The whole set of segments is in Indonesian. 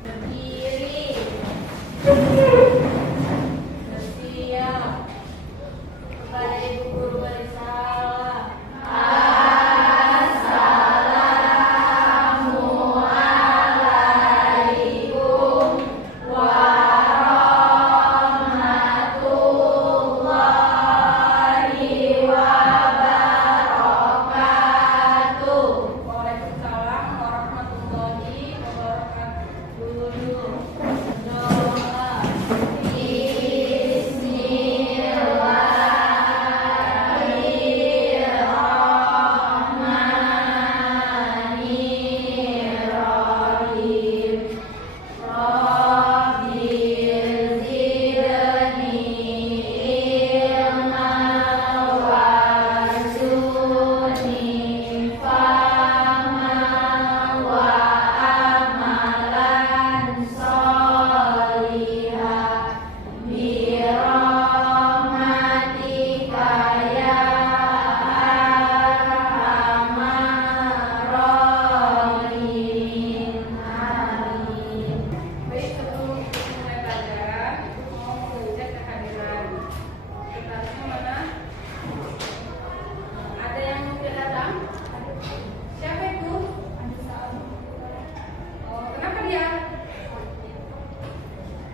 Berdiri. Bersiap. Kepada Ibu Guru bersalam. Assalamualaikum warahmatullahi wabarakatuh. Waalaikumsalam warahmatullahi wabarakatuh.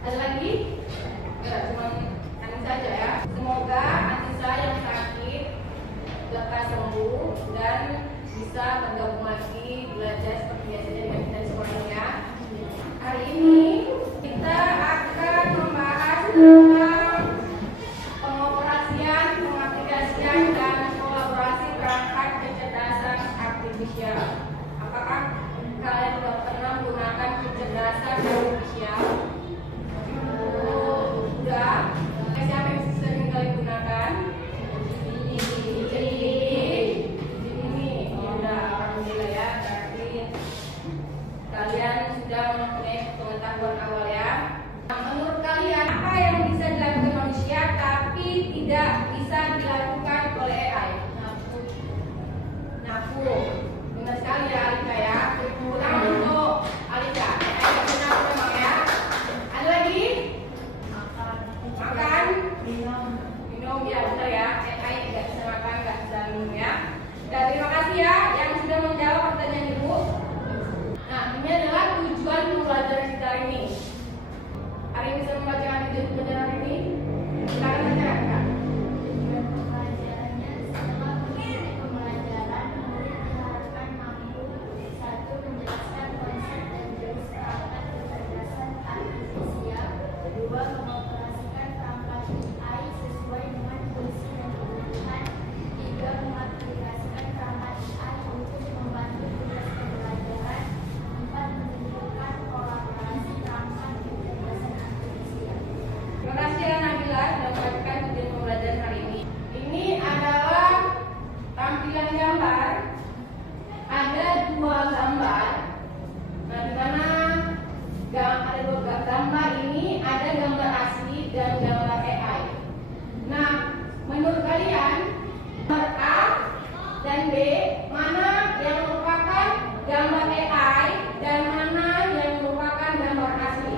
Ada lagi? Enggak, cuma Anissa aja ya. Semoga Anissa yang sakit lekas sembuh dan bisa bergabung lagi belajar seperti biasanya dengan kita di sekolahnya. Hari ini kita akan membahas tentang pengoperasian, pengaplikasian dan kolaborasi perangkat kecerdasan artifisial. Apakah kalian sudah pernah menggunakan kecerdasan artifisial? Siapa yang sering kali gunakan? Ini udah, alhamdulillah ya. Berarti kalian sudah mempunyai pengetahuan awal ya. Nah, menurut kalian apa yang bisa dilakukan manusia tapi tidak bisa dilakukan oleh AI? Nyapu. Benar sekali ya Alika ya. Kurang untuk Alika. AI bisa nyapu memang ya. Ada lagi? Makan, minum ya benar ya. AI tidak bisa makan, nggak bisa minum ya. Dan terima kasih ya yang sudah menjawab pertanyaan ibu. Nah, ini adalah tujuan pembelajaran kita hari ini. Hari ini bisa membacakan tujuan pembelajaran ini. Silakan bacakan Kak. Tujuan pembelajarannya setelah mengikuti pembelajaran, murid diharapkan mampu 1. Menjelaskan konsep dan jenis perangkat kecerdasan artifisial. 2. Mengoperasikan perangkat AI sesuai dengan fungsi dan kebutuhan. 3. Mengaplikasikan perangkat AI untuk membantu tugas pembelajaran. 4. Menunjukkan kolaborasi perangkat kecerdasan artifisial. Terima kasih ya Nabila sudah membacakan tujuan pembelajaran hari ini. Ini adalah tampilan gambar. Ada 2 gambar. Nah, di mana ada 2 gambar ini, ada gambar asli dan gambar AI. Nah, menurut kalian gambar A dan B mana yang merupakan gambar AI dan mana yang merupakan gambar asli?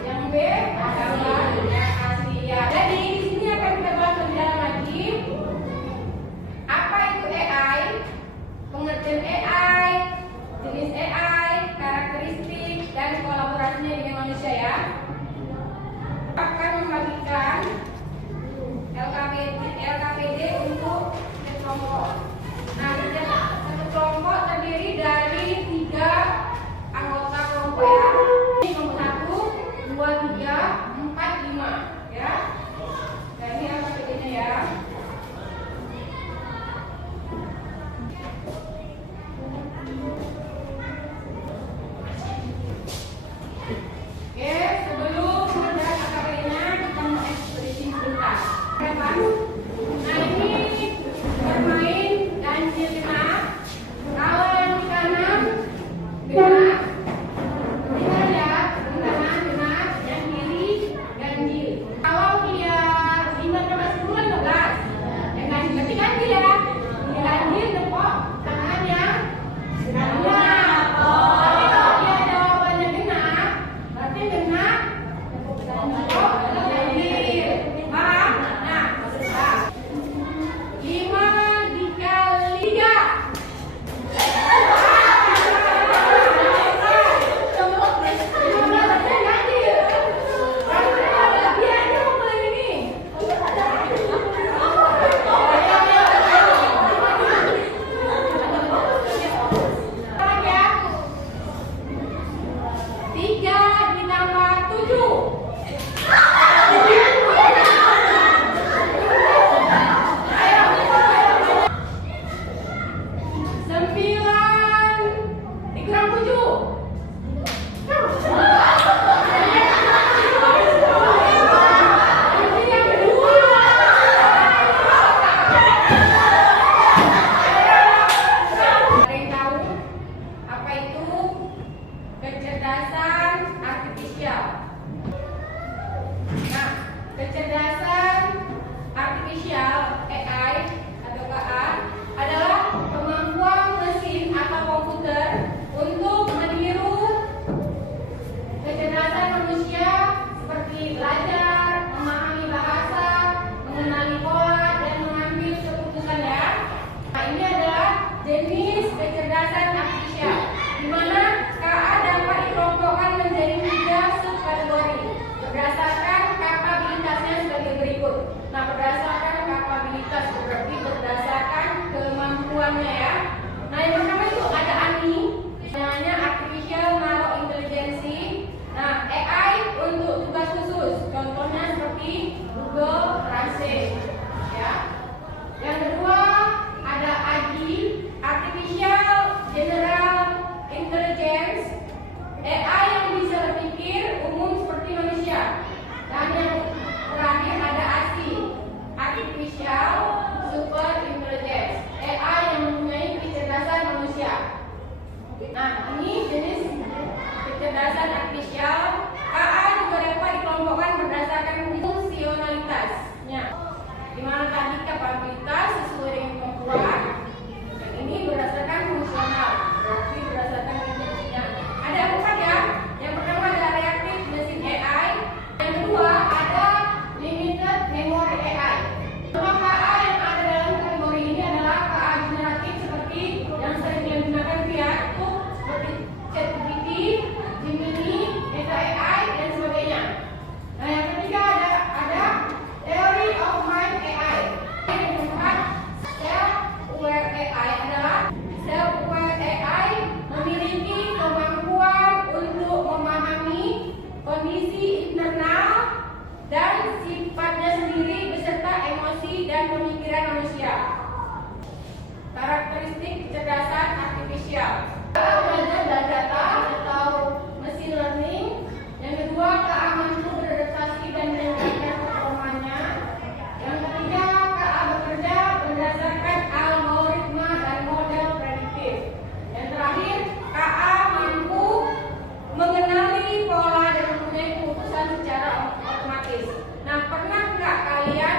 Yang B gambar yang asli ya. Jadi di sini akan kita bahas lebih dalam lagi. Apa dalamnya ya. Nah, yang pertama itu ada ANI, namanya Artificial Narrow Intelligence. Nah, AI untuk tugas khusus, contohnya seperti Google Translate ya. Yang kedua ada AGI, Artificial General Intelligence, AI yang bisa berpikir umum seperti manusia. Dan yang terakhir ada ASI, Artificial Super Intelligence, AI yang mempunyai kecerdasan manusia. Nah, ini jenis kecerdasan artifisial. KA juga dapat dikelompokkan berdasarkan fungsionalitasnya, di mana tadi kapabilitas sesuai dengan kemampuan, dan ini berdasarkan fungsional, berarti berdasarkan fungsinya. Ada empat ya. Yang pertama adalah reactive machine AI. Yang kedua ada limited memory AI. Nama KA yang ada dalam kategori ini adalah KA generatif seperti yang sering digunakan via itu seperti ChatGPT, Gemini, Meta AI dan sebagainya. Nah, yang ketiga ada theory of mind AI. Yang keempat self-aware AI adalah self-aware AI memiliki kemampuan untuk memahami kondisi internal dan sifatnya sendiri beserta emosi dan pemikiran manusia. Karakteristik kecerdasan artifisial. Belajar dan data atau machine learning. Yang kedua, KA mampu beradaptasi dan meningkatkan performanya. Yang ketiga, KA bekerja berdasarkan algoritma dan model prediktif. Yang terakhir, KA mampu mengenali pola dan mempunyai keputusan secara otomatis. Nah, pernah nggak kalian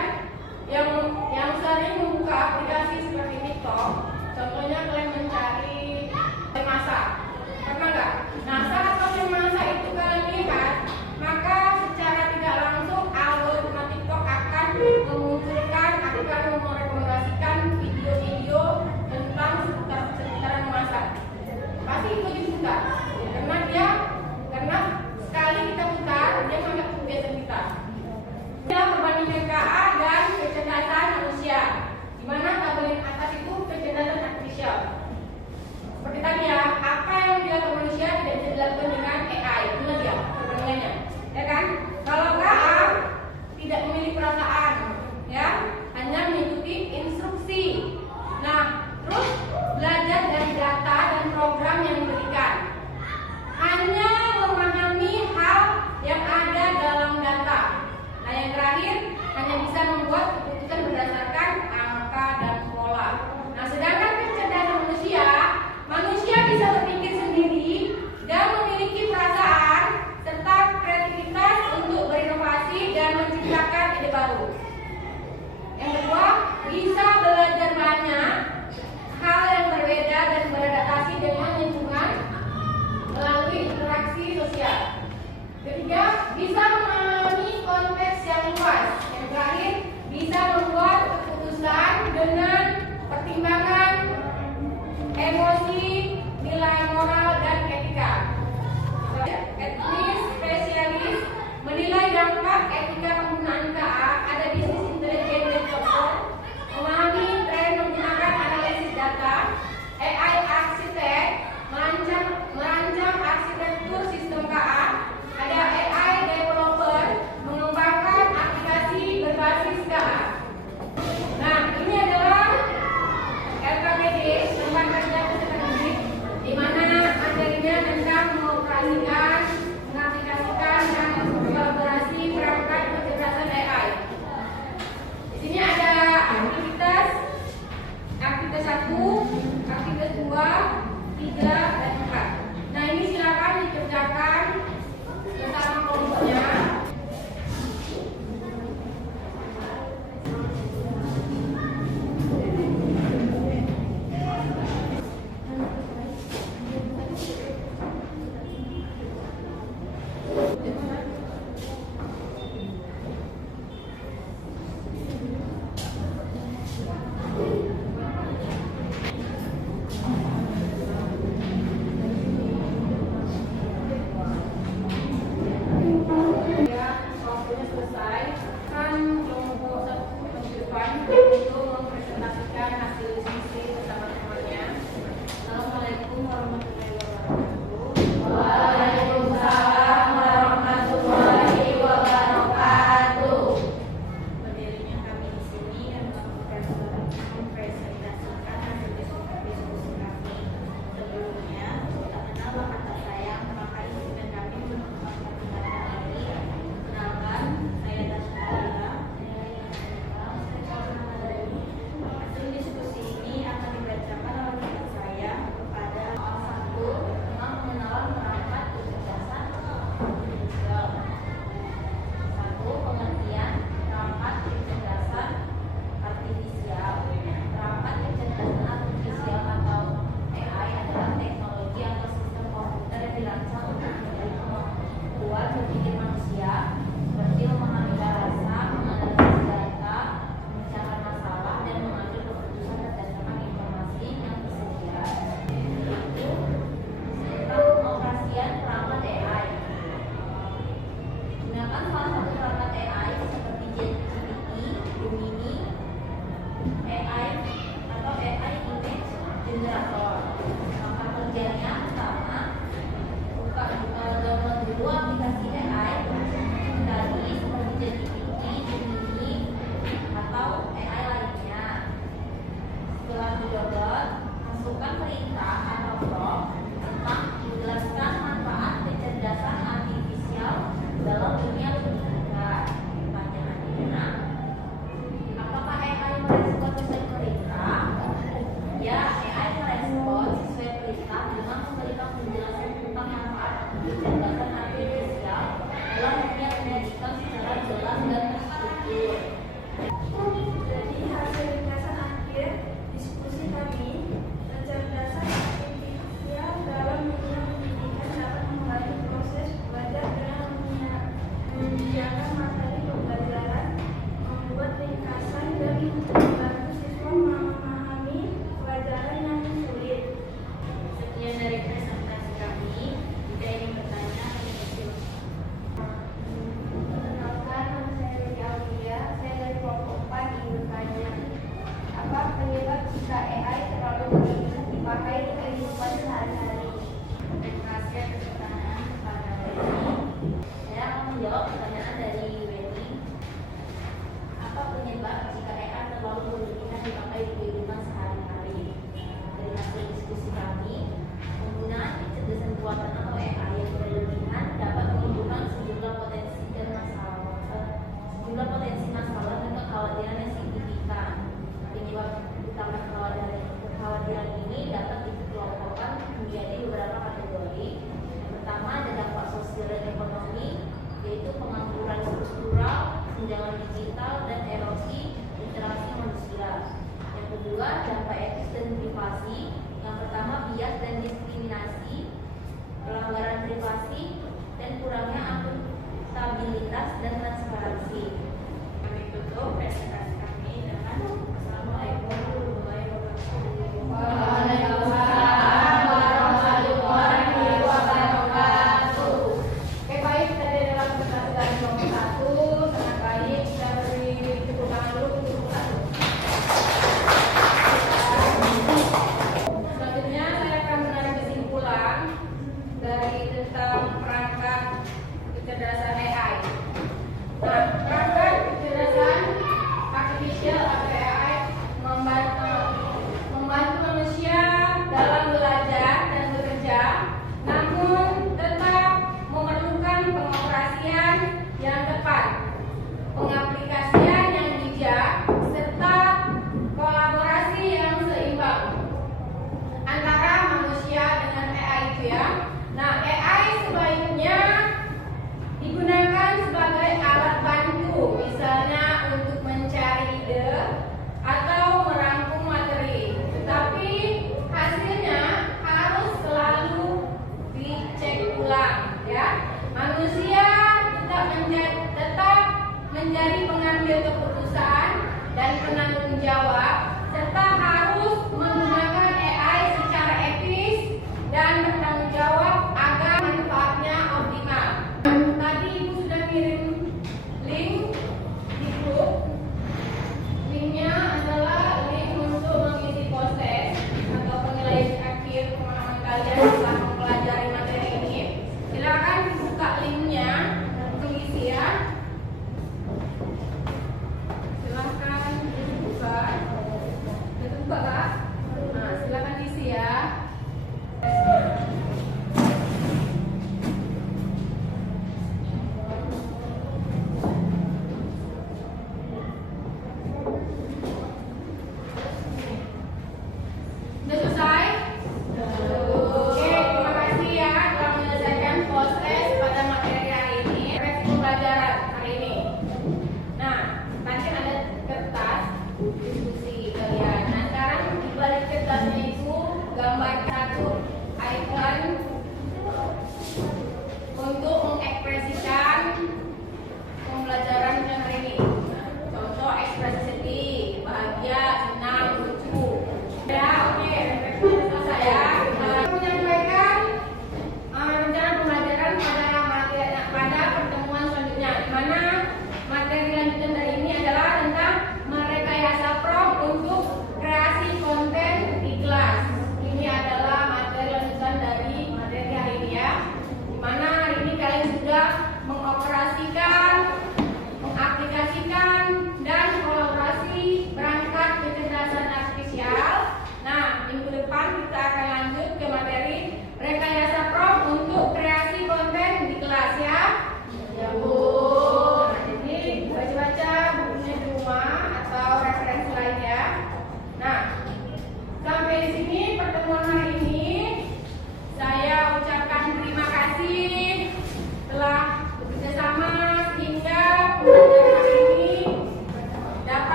yang sering membuka aplikasi seperti TikTok? Contohnya kalian mencari masa, pernah nggak? Nah, saat kalian masa itu kalian